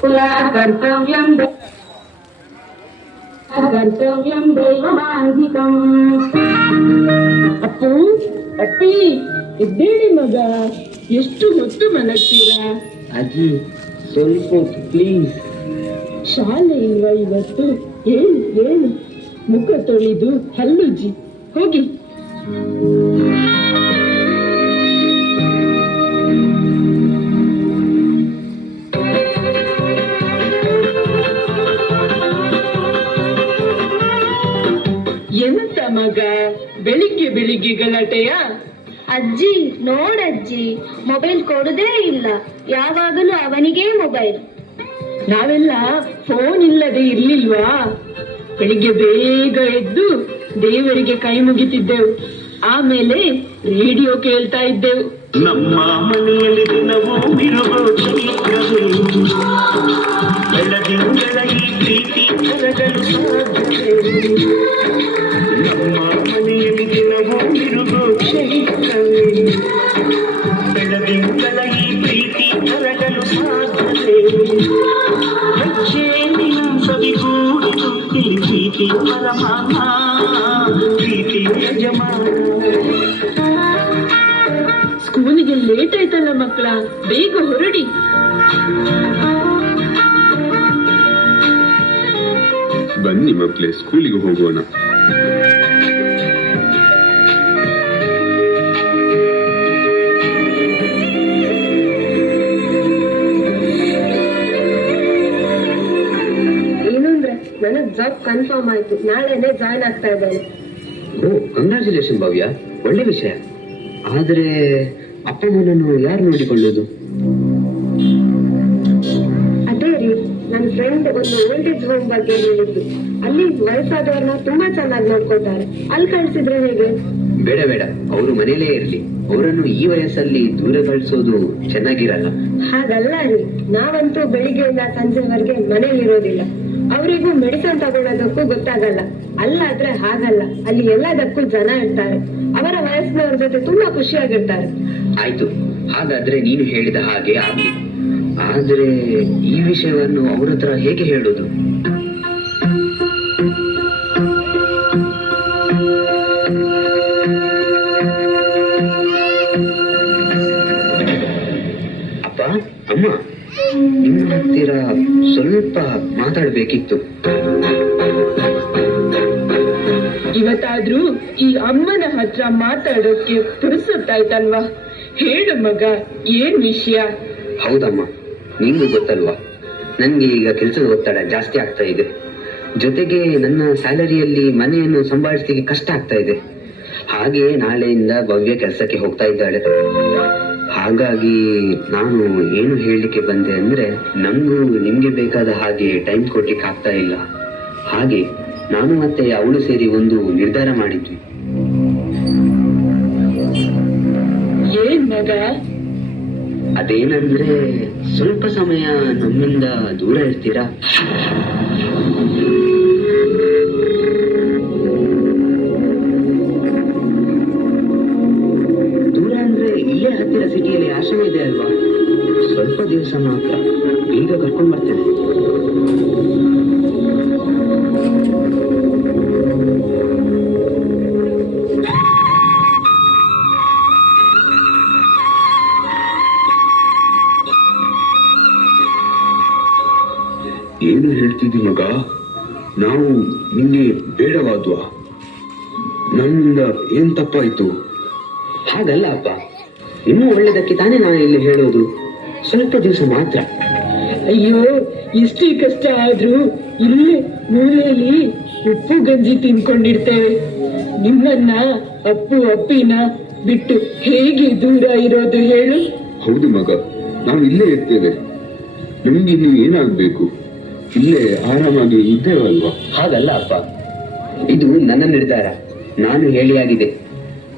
ಕರ್ತವ್ಯಂ ಕರ್ತವ್ಯಂ ದೈವಮಾಂಧಿಕಂ. ಅಪ್ಪು, ಅಪ್ಪಿ, ಎದ್ದೇಳಿ ಮಗ, ಎಷ್ಟು ಹೊತ್ತು ಮಲಗ್ತೀರಾ? ಅಜ್ಜಿ ಸ್ವಲ್ಪ ಹೊತ್ತು ಪ್ಲೀಸ್. ಶಾಲೆ ಇಲ್ವಾ ಇವತ್ತು? ಏನು ಏನು, ಮುಖ ತೊಳೆದು ಹಲ್ಲುಜ್ಜಿ ಹೋಗಿ. ಎಂತ ಮಗ, ಬೆಳಿಗ್ಗೆ ಬೆಳಿಗ್ಗೆ ಗಲಾಟೆಯ? ಅಜ್ಜಿ ನೋಡಜ್ಜಿ, ಮೊಬೈಲ್ ಕೊಡುದೇ ಇಲ್ಲ, ಯಾವಾಗಲೂ ಅವನಿಗೇ ಮೊಬೈಲ್. ನಾವೆಲ್ಲ ಫೋನ್ ಇಲ್ಲದೆ ಇರ್ಲಿಲ್ವಾ? ಬೆಳಿಗ್ಗೆ ಬೇಗ ಎದ್ದು ದೇವರಿಗೆ ಕೈ ಮುಗಿತಿದ್ದೆವು, ಆಮೇಲೆ ರೇಡಿಯೋ ಕೇಳ್ತಾ ಇದ್ದೆವು. ನಮ್ಮ ಮನೆಯಲ್ಲಿ ದಿನವೂ ಮಿರುಗೋ ಚೈತ್ರವೇ, ಬೆಳದಿಂಗಳ ಈ ಪ್ರೀತಿ ಕರಗಲು ಸಾಧ್ಯವೇ? ನಮ್ಮ ಮನೆಯಲ್ಲಿ ದಿನವೂ ಮಿರುಗೋ ಚೈತ್ರವೇ, ಬೆಳದಿಂಗಳ ಈ ಪ್ರೀತಿ ಕರಗಲು ಸಾಧ್ಯವೇ? ಹೆಜ್ಜೆಯಲ್ಲಿ ಸವಿಗೂಡಿದು ಪ್ರೀತಿ ಪರಮಾನ, ಪ್ರೀತಿ ಯಜಮಾನ. ಸ್ಕೂಲಿಗೆ ಲೇಟ್ ಆಯ್ತಲ್ಲ ಮಕ್ಕಳ, ಬೇಗ ಹೊರಡಿ. ಬನ್ನಿ ಮಕ್ಕಳೇ, ಸ್ಕೂಲಿಗೆ ಹೋಗೋಣ. ಏನಂದ್ರೆ ನನಗ್ ಜಾಬ್ ಕನ್ಫರ್ಮ್ ಆಯ್ತು, ನಾಳೆನೆ ಜಾಯ್ನ್ ಆಗ್ತಾ ಇದ್ದೇನೆ. ಓ, ಕಂಗ್ರಾಚುಲೇಷನ್ ಭವ್ಯ, ಒಳ್ಳೆ ವಿಷಯ. ಆದ್ರೆ ಅಪ್ಪ ಅಮ್ಮನನ್ನು ಯಾರು ನೋಡಿಕೊಳ್ಳೋದು? ಅದೇ ರೀ, ನನ್ನ ಫ್ರೆಂಡ್ ಒಂದು ಓಲ್ಡ್ ಏಜ್ ಹೋಮ್ ಬಗ್ಗೆ ಹೇಳಿದ್ರು. ಅಲ್ಲಿ ವಯಸ್ಸಾದವ್ರನ್ನ ತುಂಬಾ ಚೆನ್ನಾಗಿ ನೋಡ್ಕೊತಾರೆ. ಅಲ್ಲಿ ಕಳ್ಸಿದ್ರೆ ಹೇಗೆ? ಬೇಡ ಬೇಡ, ಅವರು ಮನೇಲೇ ಇರ್ಲಿ. ಅವರನ್ನು ಈ ವಯಸ್ಸಲ್ಲಿ ದೂರ ಕಳಿಸೋದು ಚೆನ್ನಾಗಿರಲ್ಲ. ಹಾಗಲ್ಲ ರೀ, ನಾವಂತೂ ಬೆಳಿಗ್ಗೆಯಿಂದ ಸಂಜೆವರೆಗೆ ಮನೇಲಿ ಇರೋದಿಲ್ಲ. ಅವರಿಗೂ ಮೆಡಿಸಿನ್ ತಗೊಳ್ಳೋದಕ್ಕೂ ಗೊತ್ತಾಗಲ್ಲ. ಅಲ್ಲಾದ್ರೆ ಹಾಗಲ್ಲ, ಅಲ್ಲಿ ಎಲ್ಲದಕ್ಕೂ ಜನ ಇರ್ತಾರೆ. ಅವರ ವಯಸ್ಸಿನವ್ರ ಜೊತೆ ತುಂಬಾ ಖುಷಿಯಾಗಿರ್ತಾರೆ. ಆಯ್ತು, ಹಾಗಾದ್ರೆ ನೀನು ಹೇಳಿದ ಹಾಗೆ ಆಗ್ಲಿ. ಆದ್ರೆ ಈ ವಿಷಯವನ್ನು ಅವ್ರ ಹತ್ರ ಹೇಗೆ ಹೇಳೋದು? ಅಪ್ಪ ಅಮ್ಮ, ನಿಮ್ಮ ಹತ್ತಿರ ಸ್ವಲ್ಪ ಮಾತಾಡ್ಬೇಕಿತ್ತು. ಇವತ್ತಾದ್ರೂ ಈ ಅಮ್ಮನ ಹತ್ರ ಮಾತಾಡೋಕೆ ಪುರುಸೊತ್ತಾಯ್ತಲ್ವಾ? ಹೇಳು ಮಗ, ಏನ್ ವಿಷಯ? ಹೌದಮ್ಮ, ನಿಂಗೂ ಗೊತ್ತಲ್ವಾ, ನನ್ಗೆ ಈಗ ಕೆಲಸದ ಒತ್ತಡ ಜಾಸ್ತಿ ಆಗ್ತಾ ಇದೆ. ಜೊತೆಗೆ ನನ್ನ ಸ್ಯಾಲರಿಯಲ್ಲಿ ಮನೆಯನ್ನು ಸಂಭಾಳಿಸ್ಲಿಕ್ಕೆ ಕಷ್ಟ ಆಗ್ತಾ ಇದೆ. ಹಾಗೆ ನಾಳೆಯಿಂದ ಭವ್ಯ ಕೆಲಸಕ್ಕೆ ಹೋಗ್ತಾ ಇದ್ದಾಳೆ. ಹಾಗಾಗಿ ನಾನು ಏನು ಹೇಳಲಿಕ್ಕೆ ಬಂದೆ ಅಂದ್ರೆ, ನಂಗೂ ನಿಮ್ಗೆ ಬೇಕಾದ ಹಾಗೆ ಟೈಮ್ ಕೊಡ್ಲಿಕ್ಕೆ ಆಗ್ತಾ ಇಲ್ಲ. ಹಾಗೆ ನಾನು ಮತ್ತೆ ಅವಳು ಸೇರಿ ಒಂದು ನಿರ್ಧಾರ ಮಾಡಿದ್ವಿ. ಏನ್ ಮಗ? ಅದೇನಂದ್ರೆ, ಸ್ವಲ್ಪ ಸಮಯ ನಮ್ಮಿಂದ ದೂರ ಇರ್ತೀರಾ? ದೂರ ಅಂದ್ರೆ ಇಲ್ಲೇ ಹತ್ತಿರ ಸಿಟಿಯಲ್ಲಿ ಆಶ್ರಮ ಇದೆ ಅಲ್ವಾ? ಸ್ವಲ್ಪ ದಿವಸ ಮಾತ್ರ, ಈಗ ಕರ್ಕೊಂಡ್ ಬರ್ತೇನೆ. ಏನು ಹೇಳ್ತಿದ್ದಿ ಮಗ? ನಾವು ನಿನ್ನೆ ಬೇಡವಾದ್ವಾ? ನಮ್ಮಿಂದ ಏನ್ ತಪ್ಪಾಯ್ತು? ಹಾಗಲ್ಲ ಅಪ್ಪ, ಇನ್ನೂ ಒಳ್ಳೆದಕ್ಕೆ ತಾನೇ ನಾನು ಇಲ್ಲಿ ಹೇಳೋದು. ಸ್ವಲ್ಪ ದಿವಸ ಮಾತ್ರ. ಅಯ್ಯೋ, ಎಷ್ಟೇ ಕಷ್ಟ ಆದ್ರೂ ಇಲ್ಲೇ ಮೂಲೆಯಲ್ಲಿ ಉಪ್ಪು ಗಂಜಿ ತಿನ್ಕೊಂಡಿರ್ತೇವೆ. ನಿಮ್ಮನ್ನ ಅಪ್ಪು ಅಪ್ಪಿನ ಬಿಟ್ಟು ಹೇಗೆ ದೂರ ಇರೋದು ಹೇಳು? ಹೌದು ಮಗ, ನಾವು ಇಲ್ಲೇ ಇರ್ತೇವೆ. ನಿಮ್ಗೆ ನೀವು ಏನಾಗ್ಬೇಕು? ಇಲ್ಲೇ ಆರಾಮಾಗಿ ಇದ್ದೇವಲ್ವಾ? ಹಾಗಲ್ಲ ಅಪ್ಪ, ಇದು ನನ್ನ ನಿರ್ಧಾರ. ನಾನು ಹೇಳಿಯಾಗಿದೆ.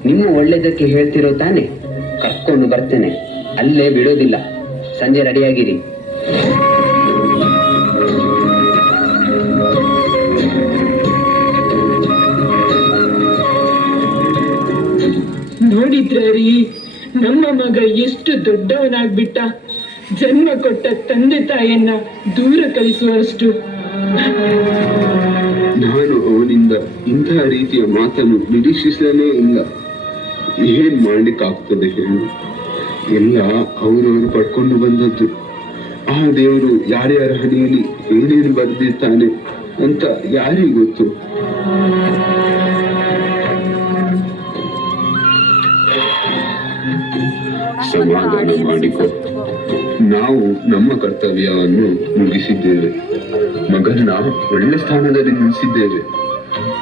ನಿಮ್ಮ ಒಳ್ಳೆದಕ್ಕೆ ಹೇಳ್ತಿರೋ ತಾನೆ. ಕರ್ಕೊಂಡು ಬರ್ತೇನೆ, ಅಲ್ಲೇ ಬಿಡೋದಿಲ್ಲ. ಸಂಜೆ ರೆಡಿಯಾಗಿರಿ. ನೋಡಿದ್ರೀ, ನಮ್ಮ ಮಗ ಎಷ್ಟು ದೊಡ್ಡವನಾಗ್ಬಿಟ್ಟ. ಜನ್ಮ ಕೊಟ್ಟ ತಂದೆ ತಾಯಿಯನ್ನ ದೂರ ಕಳಿಸುವಷ್ಟು. ನಾನು ಅವನಿಂದ ಇಂತಹ ರೀತಿಯ ಮಾತನ್ನು ನಿರೀಕ್ಷಿಸಲೇ ಇಲ್ಲ. ಏನ್ ಮಾಡ್ಲಿಕ್ಕಾಗ್ತದೆ ಹೇಳು? ಎಲ್ಲ ಅವರವರು ಪಡ್ಕೊಂಡು ಬಂದದ್ದು. ಆ ದೇವರು ಯಾರ್ಯಾರ ಹಣೆಯಲ್ಲಿ ಏನೇನು ಬರೆದಿರ್ತಾನೆ ಅಂತ ಯಾರಿಗೂ ಗೊತ್ತು. ಸಮಾಧಾನ ಮಾಡಿಕೊ. ನಾವು ನಮ್ಮ ಕರ್ತವ್ಯವನ್ನು ಮುಗಿಸಿದ್ದೇವೆ. ಮಗನ್ನ ಒಳ್ಳೆ ಸ್ಥಾನದಲ್ಲಿ ನಿಲ್ಲಿಸಿದ್ದೇವೆ.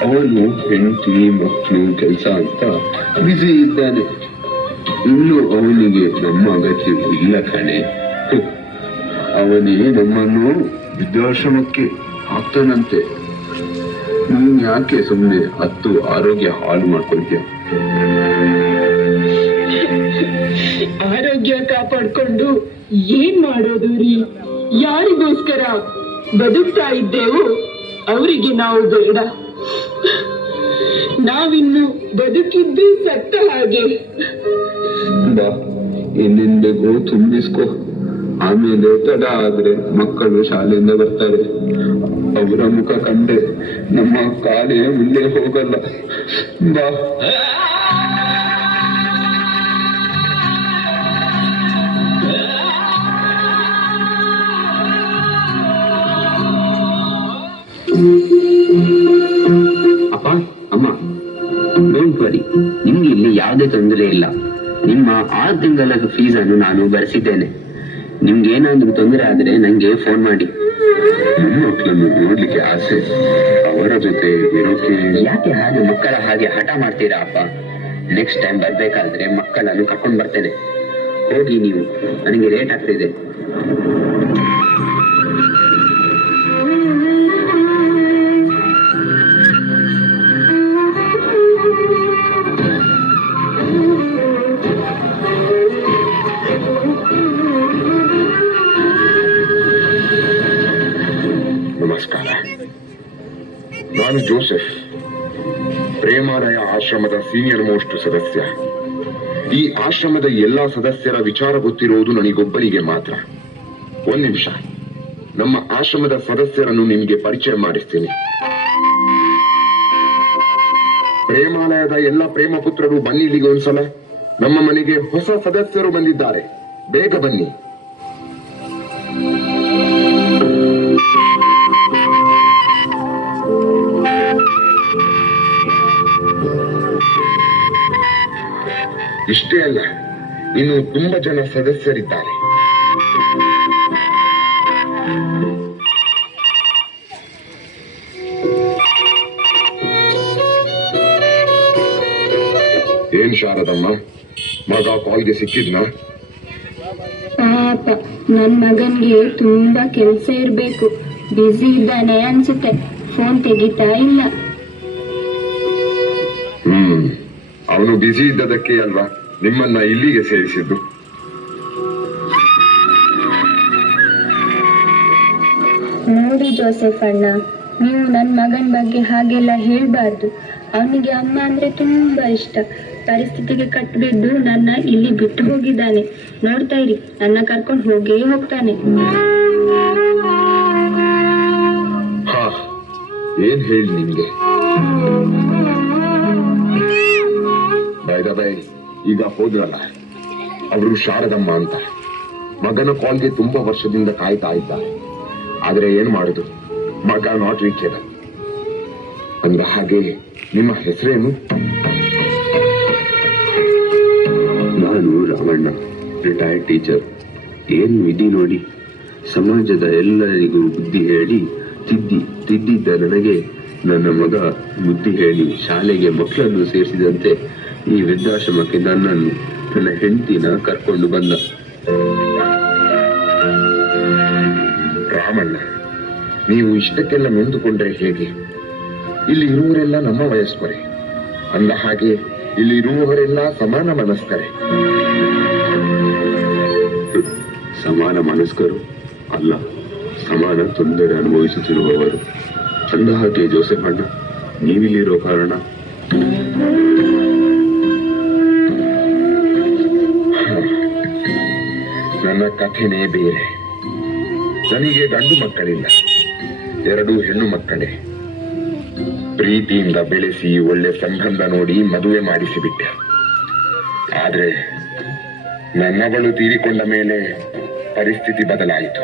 ಅವನು ಹೆಂಡತಿ ಮಕ್ಕಳು ಕೆಲಸ ಅಂತ ಬ್ಯುಸಿ ಇದ್ದಾನೆ. ಇನ್ನು ಅವನಿಗೆ ನಮ್ಮ ಅಗತ್ಯ ಇಲ್ಲ ಕಣೆ. ಅವನೇ ನಮ್ಮನ್ನು ವೃದ್ಧಾಶ್ರಮಕ್ಕೆ ಹಾಕ್ತಾನಂತೆ. ನೀನ್ ಯಾಕೆ ಸುಮ್ಮನೆ ಹತ್ತು ಆರೋಗ್ಯ ಹಾಳು ಮಾಡ್ಕೊಳ್ತೀಯ? ಆರೋಗ್ಯ ಕಾಪಾಡ್ಕೊಂಡು ಏನ್ ಮಾಡೋದು ರೀ? ಯಾರಿಗೋಸ್ಕರ ಬದುಕ್ತಾ ಇದ್ದೇವು ಅವರಿಗೆ ನಾವು ಬೇಡ. ನಾವಿನ್ನು ಬದುಕಿದ್ದು ಸತ್ತ ಹಾಗೆ. ಬಾ, ಇನ್ನೆಂದಿಗೂ ತುಂಬಿಸ್ಕೊ. ಆಮೇಲೆ ತಡ ಆದ್ರೆ ಮಕ್ಕಳು ಶಾಲೆಯಿಂದ ಬರ್ತಾರೆ. ಅವರ ಮುಖ ಕಂಡೆ ನಮ್ಮ ಕಾಲೇ ಮುಂದೆ ಹೋಗಲ್ಲ. ಬಾ. ಅಪ್ಪ, ಅಮ್ಮ, ಡೋಂಟ್ ವರಿ, ನಿಮ್ಗೆ ಇಲ್ಲಿ ಯಾವುದೇ ತೊಂದರೆ ಇಲ್ಲ. ನಿಮ್ಮ 6 ತಿಂಗಳ ಫೀಸನ್ನು ನಾನು ಭರಿಸಿದ್ದೇನೆ. ನಿಮ್ಗೆ ಏನಾದ್ರೂ ತೊಂದರೆ ಆದ್ರೆ ನಂಗೆ ಫೋನ್ ಮಾಡಿ. ಮಕ್ಕಳನ್ನು ನೋಡ್ಲಿಕ್ಕೆ ಆಸೆ, ಅವರ ಜೊತೆ ಇರೋಕೆ. ಯಾಕೆ ಹಾಗೆ ಮಕ್ಕಳ ಹಾಗೆ ಹಠ ಮಾಡ್ತೀರಾ ಅಪ್ಪ? ನೆಕ್ಸ್ಟ್ ಟೈಮ್ ಬರ್ಬೇಕಾದ್ರೆ ಮಕ್ಕಳನ್ನು ಕರ್ಕೊಂಡು ಬರ್ತೇನೆ. ಹೋಗಿ ನೀವು, ನನಗೆ ಲೇಟ್ ಆಗ್ತಿದೆ. ನಮಸ್ಕಾರ. ನಾನು ಜೋಸೆಫ್, ಪ್ರೇಮಾಲಯ ಆಶ್ರಮದ ಸೀನಿಯರ್ ಮೋಸ್ಟ್ ಸದಸ್ಯ. ಈ ಆಶ್ರಮದ ಎಲ್ಲಾ ಸದಸ್ಯರ ವಿಚಾರ ಗೊತ್ತಿರುವುದು ನನಗೊಬ್ಬನಿಗೆ ಮಾತ್ರ. 1 ನಿಮಿಷ, ನಮ್ಮ ಆಶ್ರಮದ ಸದಸ್ಯರನ್ನು ನಿಮಗೆ ಪರಿಚಯ ಮಾಡಿಸ್ತೀನಿ. ಪ್ರೇಮಾಲಯದ ಎಲ್ಲ ಪ್ರೇಮ ಪುತ್ರರು ಬನ್ನಿ ಇಲ್ಲಿಗೆ ಒಂದ್ಸಲ. ನಮ್ಮ ಮನೆಗೆ ಹೊಸ ಸದಸ್ಯರು ಬಂದಿದ್ದಾರೆ, ಬೇಗ ಬನ್ನಿ. ಇಷ್ಟೇ ಅಲ್ಲ, ಇನ್ನು ತುಂಬಾ ಜನ ಸದಸ್ಯರಿದ್ದಾರೆ. ಏನ್ ಶಾರದಮ್ಮ, ಮಗ ಕಾಲ್ಗೆ ಸಿಕ್ಕಿದ್ನಾ? ಪಾಪ, ನನ್ ಮಗನ್ಗೆ ತುಂಬಾ ಕೆಲ್ಸ ಇರ್ಬೇಕು. ಬ್ಯುಸಿ ಇದ್ದಾನೆ ಅನ್ಸುತ್ತೆ, ಫೋನ್ ತೆಗಿತಾ ಇಲ್ಲ. ಅವನು ಬ್ಯುಸಿ ಇದ್ದದಕ್ಕೆ ಅಲ್ವಾ ನಿಮ್ಮನ್ನ ಇಲ್ಲಿಗೆ ಸೇರಿಸಿದ್ದು. ನೋಡಿ ಜೋಸೆಫ್ ಅಣ್ಣ, ನೀವು ನನ್ ಮಗನ್ ಬಗ್ಗೆ ಹಾಗೆಲ್ಲ ಹೇಳ್ಬಾರ್ದು. ಅವನಿಗೆ ಅಮ್ಮ ಅಂದ್ರೆ ತುಂಬಾ ಇಷ್ಟ. ಪರಿಸ್ಥಿತಿಗೆ ಕಟ್ಬಿದ್ದು ನನ್ನ ಇಲ್ಲಿ ಬಿಟ್ಟು ಹೋಗಿದ್ದಾನೆ. ನೋಡ್ತಾ ಇರಿ, ನನ್ನ ಕರ್ಕೊಂಡು ಹೋಗೇ ಹೋಗ್ತಾನೆ. ಹಾ, ಏನ್ ಹೇಳಿ ನಿಮ್ಗೆ? ಬೈ ಈಗ ಹೋದ್ರಲ್ಲ, ಅವರು ಶಾರದಮ್ಮ ಅಂತ. ಮಗನ ಕಾಲ್ಗೆ ತುಂಬಾ ವರ್ಷದಿಂದ ಕಾಯ್ತಾ ಇದ್ದಾರೆ. ಆದ್ರೆ ಏನ್ ಮಾಡುದು, ಮಗ ನಾಟ್ ರೀಚೇಬಲ್. ಅಂದ ಹಾಗೆ ನಿಮ್ಮ ಹೆಸರೇನು? ನಾನು ರಾಮಣ್ಣ, ರಿಟೈರ್ಡ್ ಟೀಚರ್. ಏನು ವಿಧಿ ನೋಡಿ, ಸಮಾಜದ ಎಲ್ಲರಿಗೂ ಬುದ್ಧಿ ಹೇಳಿ ತಿದ್ದಿದ್ದ ನನಗೆ ನನ್ನ ಮಗ ಬುದ್ಧಿ ಹೇಳಿ ಶಾಲೆಗೆ ಮಕ್ಕಳನ್ನು ಸೇರಿಸಿದಂತೆ ಈ ವೃದ್ಧಾಶ್ರಮಕ್ಕೆ ನನ್ನನ್ನು, ನನ್ನ ಹೆಂಡತಿನ ಕರ್ಕೊಂಡು ಬಂದ. ರಾಮಣ್ಣ, ನೀವು ಇಷ್ಟಕ್ಕೆಲ್ಲ ನೊಂದುಕೊಂಡ್ರೆ ಹೇಗೆ? ಇಲ್ಲಿ ಇರುವವರೆಲ್ಲ ನಮ್ಮ ವಯಸ್ಕರೇ. ಅಂದ ಹಾಗೆ ಇಲ್ಲಿ ಇರುವವರೆಲ್ಲ ಸಮಾನ ಮನಸ್ಕರೇ. ಸಮಾನ ಮನಸ್ಕರು ಅಲ್ಲ, ಸಮಾನ ತೊಂದರೆ ಅನುಭವಿಸುತ್ತಿರುವವರು. ಅಂದ ಹಾಗೆ ಜೋಸೆಫ್ ಅಣ್ಣ, ನೀವಿಲ್ಲಿರೋ ಕಾರಣ ನನ್ನ ನನ್ನ ಕಥೆನೇ ಬೇರೆ. ನನಗೆ ಗಂಡು ಮಕ್ಕಳಿಲ್ಲ, 2 ಹೆಣ್ಣು ಮಕ್ಕಳೇ. ಪ್ರೀತಿಯಿಂದ ಬೆಳೆಸಿ ಒಳ್ಳೆ ಸಂಬಂಧ ನೋಡಿ ಮದುವೆ ಮಾಡಿಸಿಬಿಟ್ಟೆ. ಆದ್ರೆ ನನ್ನವಳು ತೀರಿಕೊಂಡ ಮೇಲೆ ಪರಿಸ್ಥಿತಿ ಬದಲಾಯಿತು.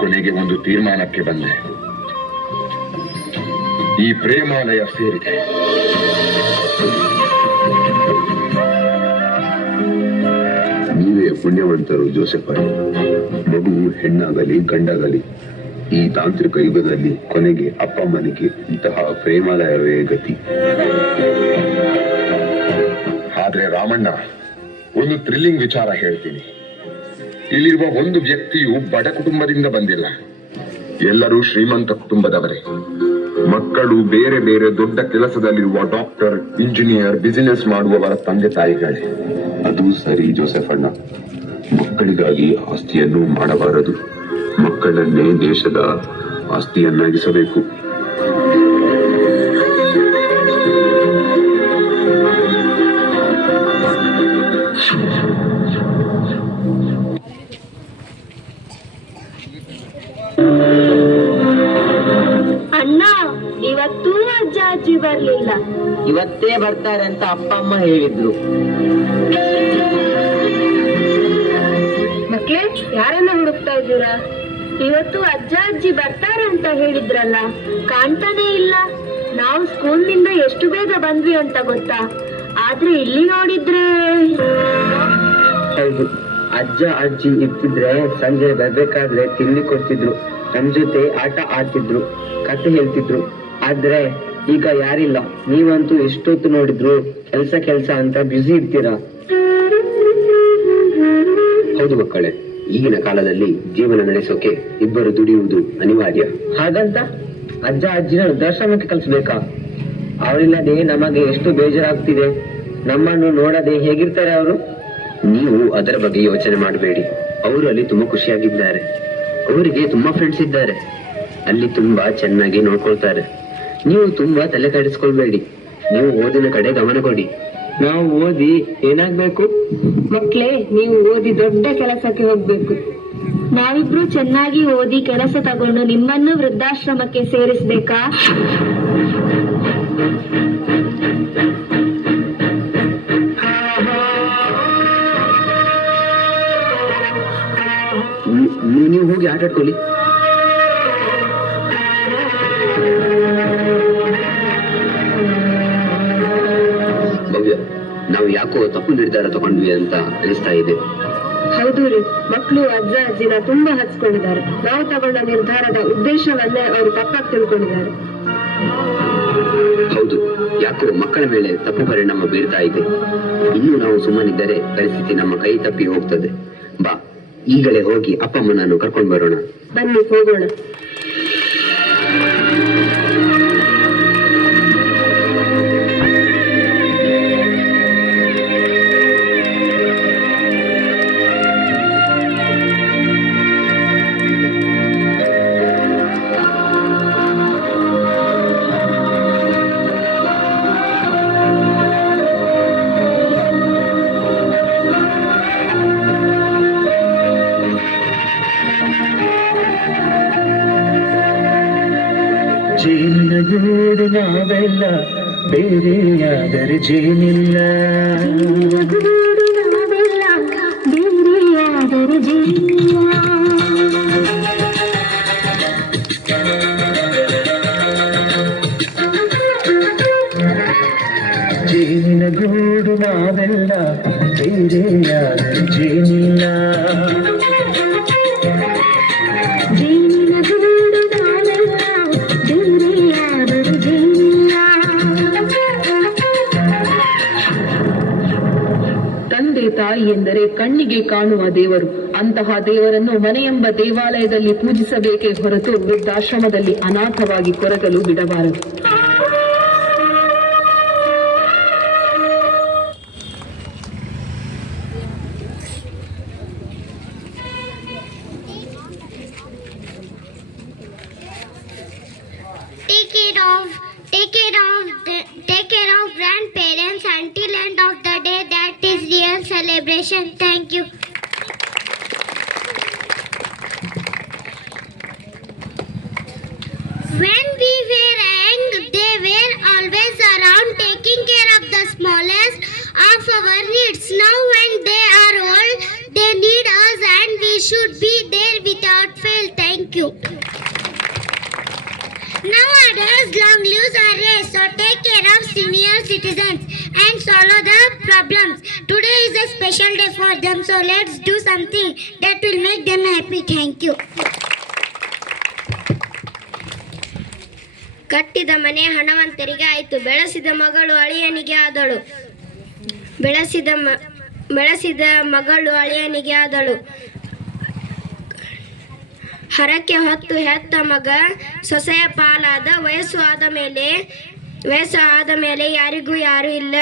ಕೊನೆಗೆ ಒಂದು ತೀರ್ಮಾನಕ್ಕೆ ಬಂದೆ. ಈ ಪ್ರೇಮಾಲಯ ಸೇರಿದೆ. ನೀವೇ ಪುಣ್ಯವಂತರು ಜೋಸೆಫ್. ಮಗು ಹೆಣ್ಣಾಗಲಿ ಗಂಡಾಗಲಿ ಈ ತಾಂತ್ರಿಕ ಯುಗದಲ್ಲಿ ಕೊನೆಗೆ ಅಪ್ಪ ಅಮ್ಮನಿಗೆ ಇಂತಹ ಪ್ರೇಮಾಲಯವೇ ಗತಿ. ಆದ್ರೆ ರಾಮಣ್ಣ, ಒಂದು ಥ್ರಿಲ್ಲಿಂಗ್ ವಿಚಾರ ಹೇಳ್ತೀನಿ. ಇಲ್ಲಿರುವ ಒಂದು ವ್ಯಕ್ತಿಯು ಬಡ ಕುಟುಂಬದಿಂದ ಬಂದಿಲ್ಲ, ಎಲ್ಲರೂ ಶ್ರೀಮಂತ ಕುಟುಂಬದವರೇ. ಮಕ್ಕಳು ಬೇರೆ ಬೇರೆ ದೊಡ್ಡ ಕೆಲಸದಲ್ಲಿರುವ ಡಾಕ್ಟರ್, ಇಂಜಿನಿಯರ್, ಬಿಸಿನೆಸ್ ಮಾಡುವವರ ತಂದೆ ತಾಯಿಗಳೇ. ಅದು ಸರಿ ಜೋಸೆಫ್ ಅಣ್ಣ. ಮಕ್ಕಳಿಗಾಗಿ ಆಸ್ತಿಯನ್ನು ಮಾಡಬಾರದು, ಮಕ್ಕಳನ್ನೇ ದೇಶದ ಆಸ್ತಿಯನ್ನಾಗಿಸಬೇಕು. ಅಣ್ಣ, ಇವತ್ತೂ ಅಜ್ಜ ಅಜ್ಜಿ ಬರ್ಲಿಲ್ಲ. ಇವತ್ತೇ ಬರ್ತಾರೆ ಅಂತ ಅಪ್ಪ ಅಮ್ಮ ಹೇಳಿದ್ರು. ಮಕ್ಳೇ, ಯಾರನ್ನ ಹುಡುಕ್ತಾ ಇದ್ದೀರಾ? ಇವತ್ತು ಅಜ್ಜ ಅಜ್ಜಿ ಬರ್ತಾರೆ ಅಂತ ಹೇಳಿದ್ರಲ್ಲ, ಕಾಣ್ತಾನೆ ಇಲ್ಲ. ನಾವು ಸ್ಕೂಲ್ನಿಂದ ಎಷ್ಟು ಬೇಗ ಬಂದ್ವಿ ಅಂತ ಗೊತ್ತಾ? ಆದ್ರೆ ಇಲ್ಲಿ ನೋಡಿದ್ರೆ ಹೌದು, ಅಜ್ಜ ಅಜ್ಜಿ ಇರ್ತಿದ್ರೆ ಸಂಜೆ ಬರ್ಬೇಕಾದ್ರೆ ತಿಂಡಿ ಕೊಡ್ತಿದ್ರು, ನಮ್ ಜೊತೆ ಆಟ ಆಡ್ತಿದ್ರು, ಕತೆ ಹೇಳ್ತಿದ್ರು. ಆದ್ರೆ ಈಗ ಯಾರಿಲ್ಲ. ನೀವಂತೂ ಎಷ್ಟೊತ್ತು ನೋಡಿದ್ರು ಕೆಲ್ಸ ಅಂತ ಬ್ಯುಸಿ ಇರ್ತೀರಾ. ಹೌದು ಮಕ್ಕಳೇ, ಈಗಿನ ಕಾಲದಲ್ಲಿ ಜೀವನ ನಡೆಸೋಕೆ ಇಬ್ಬರು ದುಡಿಯುವುದು ಅನಿವಾರ್ಯ. ಹಾಗಂತ ಅಜ್ಜ ಅಜ್ಜಿನ ವೃದ್ಧಾಶ್ರಮಕ್ಕೆ ಕಳಿಸ್ಬೇಕಾ? ಅವರಿಲ್ಲದೆ ನಮಗೆ ಎಷ್ಟು ಬೇಜಾರಾಗ್ತಿದೆ. ನಮ್ಮನ್ನು ನೋಡದೆ ಹೇಗಿರ್ತಾರೆ ಅವರು? ನೀವು ಅದರ ಬಗ್ಗೆ ಯೋಚನೆ ಮಾಡಬೇಡಿ. ಅವರು ಅಲ್ಲಿ ತುಂಬಾ ಖುಷಿಯಾಗಿದ್ದಾರೆ. ಅವರಿಗೆ ತುಂಬಾ ಫ್ರೆಂಡ್ಸ್ ಇದ್ದಾರೆ. ಅಲ್ಲಿ ತುಂಬಾ ಚೆನ್ನಾಗಿ ನೋಡ್ಕೊಳ್ತಾರೆ. ನೀವು ತುಂಬಾ ತಲೆ ಕೆಡಿಸ್ಕೊಳ್ಬೇಡಿ. ನೀವು ಓದಿನ ಕಡೆ ಗಮನ ಕೊಡಿ. ನಾವು ಓದಿ ಏನಾಗ್ಬೇಕು? ಮಕ್ಳೇ, ನೀವು ಓದಿ ದೊಡ್ಡ ಕೆಲಸಕ್ಕೆ ಹೋಗ್ಬೇಕು. ನಾವಿಬ್ರು ಚೆನ್ನಾಗಿ ಓದಿ ಕೆಲಸ ತಗೊಂಡು ನಿಮ್ಮನ್ನು ವೃದ್ಧಾಶ್ರಮಕ್ಕೆ ಸೇರಿಸ್ಬೇಕಾ? ನೀವು ಹೋಗಿ ಆಟ ಆಡ್ಕೊಳ್ಳಿ. ಭವ್ಯ, ನಾವು ಯಾಕೋ ತಪ್ಪು ನಿರ್ಧಾರ ತಗೊಂಡ್ವಿ ಅಂತ ಅನಿಸ್ತಾ ಇದೆ. ಹೌದು ರೀ, ಮಕ್ಕಳು ಅಜ್ಜ ಅಜ್ಜಿನ ತುಂಬಾ ಹಚ್ಕೊಂಡಿದ್ದಾರೆ. ನಾವು ತಗೊಂಡ ನಿರ್ಧಾರದ ಉದ್ದೇಶವನ್ನೇ ಅವರು ತಪ್ಪಾಗಿ ತಿಳ್ಕೊಂಡಿದ್ದಾರೆ. ಹೌದು, ಯಾಕೋ ಮಕ್ಕಳ ಮೇಲೆ ತಪ್ಪು ಪರಿಣಾಮ ಬೀರ್ತಾ ಇದೆ. ಇನ್ನು ನಾವು ಸುಮ್ಮನಿದ್ದರೆ ಪರಿಸ್ಥಿತಿ ನಮ್ಮ ಕೈ ತಪ್ಪಿ ಹೋಗ್ತದೆ. ಬಾ, ಈಗಲೇ ಹೋಗಿ ಅಪ್ಪ ಅಮ್ಮನನ್ನು ಕರ್ಕೊಂಡು ಬರೋಣ. ಬನ್ನಿ ಹೋಗೋಣ. ಜೇನಿನ ಗೂಡು ನಾವೆಲ್ಲ, ಬೇರೆಯಾದರೆ ಜೇನಿಲ್ಲ. ಜೇನಿನ ಗೂಡು ನಾವೆಲ್ಲ, ಬೇರೆಯಾದರೆ ಜೇನಿಲ್ಲ. ತಂದೆ ತಾಯಿ ಎಂದರೆ ಕಣ್ಣಿಗೆ ಕಾಣುವ ದೇವರು. ಅಂತಹ ದೇವರನ್ನು ಮನೆಯೆಂಬ ದೇವಾಲಯದಲ್ಲಿ ಪೂಜಿಸಬೇಕೇ ಹೊರತು ವೃದ್ಧಾಶ್ರಮದಲ್ಲಿ ಅನಾಥವಾಗಿ ಕೊರಗಲು ಬಿಡಬಾರದು. Take care of grandparents until end of the day that inspiration. Thank you. When we were young, they were always around taking care of the smallest of our needs. Now when they are old, they need us and we should be there without fail. Thank you. Nowadays, long lives are rare, so take care of senior citizens and solve the problems. Today is a special day for them, so let's do something that will make them happy. Thank you. ಕಟ್ಟಿದ ಮನೆ ಹಣವಂತರಿಗೆ ಆಯಿತು, ಬೆಳೆಸಿದ ಮಗಳು ಅಳಿಯನಿಗೆ ಆದಳು. ಬೆಳೆಸಿದ ಮಗಳು ಅಳಿಯನಿಗೆ ಆದಳು. ಹರಕೆ ಹೊತ್ತು ಹೆತ್ತ ಮಗ ಸೊಸೆಯ ಪಾಲಾದ. ವಯಸ್ಸು ಆದ ಮೇಲೆ ಯಾರಿಗೂ ಯಾರು ಇಲ್ಲ.